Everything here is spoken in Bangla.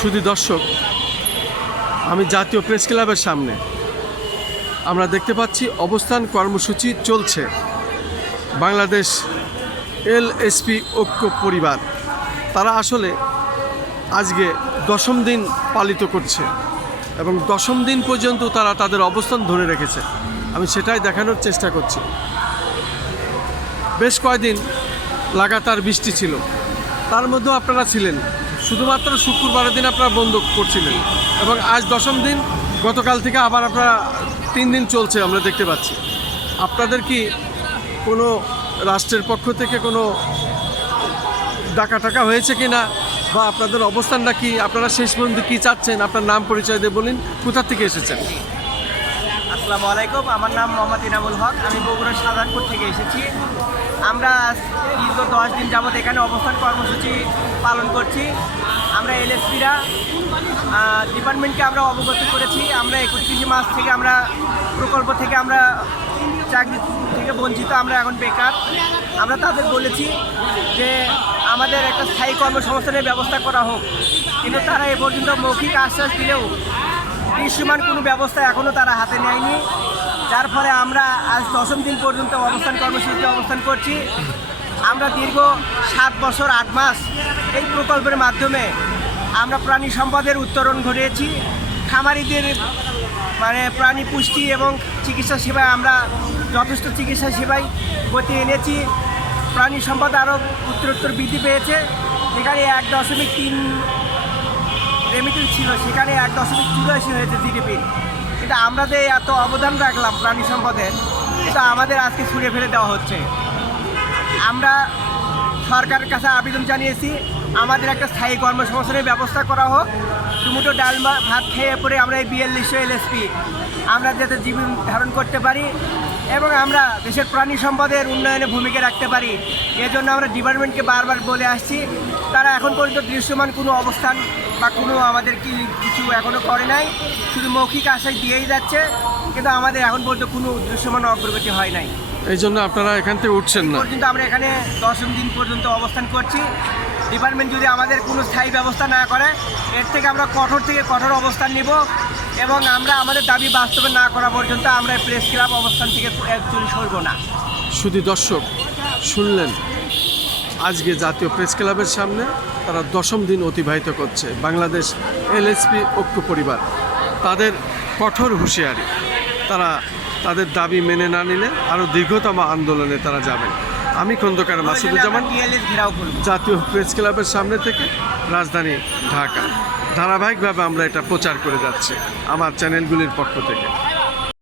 শুধু দর্শক, আমি জাতীয় প্রেস ক্লাবের সামনে আমরা দেখতে পাচ্ছি অবস্থান কর্মসূচি চলছে। বাংলাদেশ এলএসপি ঐক্য পরিবার তারা আসলে আজকে 10ম দিন পালিত করছে এবং 10ম দিন পর্যন্ত তারা তাদের অবস্থান ধরে রেখেছে। আমি সেটাই দেখানোর চেষ্টা করছি। বেশ কয়েকদিন লাগাতার বৃষ্টি ছিল, তার মধ্যেও আপনারা ছিলেন। শুধুমাত্র শুক্রবারের দিন আপনারা বন্ধ করছিলেন এবং আজ 10ম দিন, গতকাল থেকে আবার আপনারা 3 দিন চলছে আমরা দেখতে পাচ্ছি। আপনাদের কি কোনো রাষ্ট্রের পক্ষ থেকে কোনো টাকা হয়েছে কি না, বা আপনাদের অবস্থানটা কি, আপনারা শেষ পর্যন্ত কী চাচ্ছেন? আপনার নাম পরিচয় দিয়ে বলুন, কোথা থেকে এসেছেন? আসসালামু আলাইকুম, আমার নাম মোহাম্মদ ইনামুল হক, আমি বগুড়া শাহজাহানপুর থেকে এসেছি। আমরা দীর্ঘ 10 দিন যাবৎ এখানে অবস্থান কর্মসূচি পালন করছি। আমরা এলএসপিরা ডিপার্টমেন্টকে আমরা অবগত করেছি। আমরা 31 মার্চ থেকে আমরা প্রকল্প থেকে আমরা চাকরি থেকে বঞ্চিত, আমরা এখন বেকার। আমরা তাদের বলেছি যে আমাদের একটা স্থায়ী কর্মসংস্থানের ব্যবস্থা করা হোক, কিন্তু তারা এ পর্যন্ত মৌখিক আশ্বাস দিলেও দৃশ্যমান কোনো ব্যবস্থা এখনও তারা হাতে নেয়নি। যার ফলে আমরা আজ 10ম দিন পর্যন্ত অবস্থান কর্মসূচিতে অবস্থান করছি। আমরা দীর্ঘ 7 বছর 8 মাস এই প্রকল্পের মাধ্যমে আমরা প্রাণী সম্পদের উত্তরণ ঘটিয়েছি। খামারিদের প্রাণী পুষ্টি এবং চিকিৎসা সেবায় আমরা যথেষ্ট চিকিৎসা সেবায় গতি এনেছি। প্রাণী সম্পদ আরও উত্তরোত্তর বৃদ্ধি পেয়েছে। যেখানে 1.3 রেমিটেন্স ছিল, সেখানে 1.84 হয়েছে জিডিপি। কিন্তু আমরা যে এত অবদান রাখলাম প্রাণী সম্পদের, এটা আমাদের আজকে ছুঁড়ে ফেলে দেওয়া হচ্ছে। আমরা সরকারের কাছে আবেদন জানিয়েছি আমাদের একটা স্থায়ী কর্মসংস্থানের ব্যবস্থা করা হোক। দুমুঠো ডাল ভাত খেয়ে পরে আমরা এই 4200 এলএসপি আমরা যাতে জীবন ধারণ করতে পারি এবং আমরা দেশের প্রাণী সম্পদের উন্নয়নে ভূমিকা রাখতে পারি, এজন্য আমরা ডিপার্টমেন্টকে বারবার বলে আসছি। তারা এখন পর্যন্ত দৃশ্যমান কোনো অবস্থান বা কোনো আমাদের কিছু এখনও করে নাই, শুধু মৌখিক আশ্বাস দিয়েই যাচ্ছে, কিন্তু আমাদের এখন পর্যন্ত কোনো দৃশ্যমান অগ্রগতি হয় নাই। এই জন্য আপনারা এখান থেকে উঠছেন না পর্যন্ত আমরা এখানে 10ম দিন পর্যন্ত অবস্থান করছি। ডিপার্টমেন্ট যদি আমাদের কোনো স্থায়ী ব্যবস্থা না করে, এর থেকে আমরা কঠোর থেকে কঠোর অবস্থান নিব এবং আমরা আমাদের দাবি বাস্তবে না করা পর্যন্ত আমরা প্রেস ক্লাব অবস্থান থেকে একচুয়ালি সরব না। শুধু দর্শক শুনলেন, আজকে জাতীয় প্রেস ক্লাবের সামনে তারা 10ম দিন অতিবাহিত করছে। বাংলাদেশ এলএসপি ঐক্য পরিবার তাদের কঠোর হুঁশিয়ারি, তারা তাদের দাবি মেনে না নিলে আরও দীর্ঘতম আন্দোলনে তারা যাবেন। আমি খন্দকার মাসুদুজ্জামান, জাতীয় প্রেস ক্লাবের সামনে থেকে, রাজধানী ঢাকা। ধারাবাহিকভাবে আমরা এটা প্রচার করে যাচ্ছি আমার চ্যানেলগুলির পক্ষ থেকে।